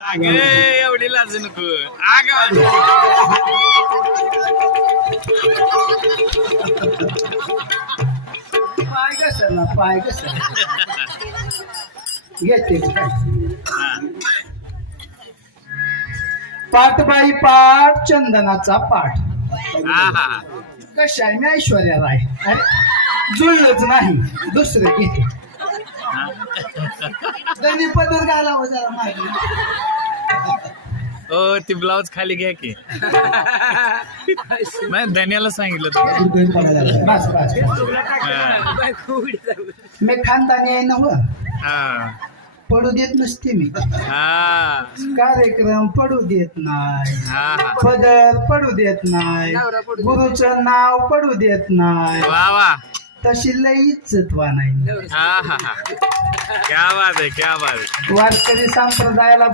एवढी लाज नको आग पाय घसरला पाय घसरला येते पाठ बाई पाठ चंदनाचा पाठ कशाने ऐश्वर्या राय अरे जुळलंच नाही दुसरं घेते त्यांनी पदर घालावं जरा मागे ओ ती ब्लाउज खाली घ्या की नाही धन्याला सांगितलं तू बस बस मी खानदानी आहे ना हो हा पडू देत नसते मी हा कार्यक्रम पडू देत नाही हा पदर पडू देत नाही गुरुचं नाव पडू देत नाही वा वा तशी लई इज्जतवा नाही हा हा हा क्या बात आहे क्या बात आहे वारकरी संप्रदायाला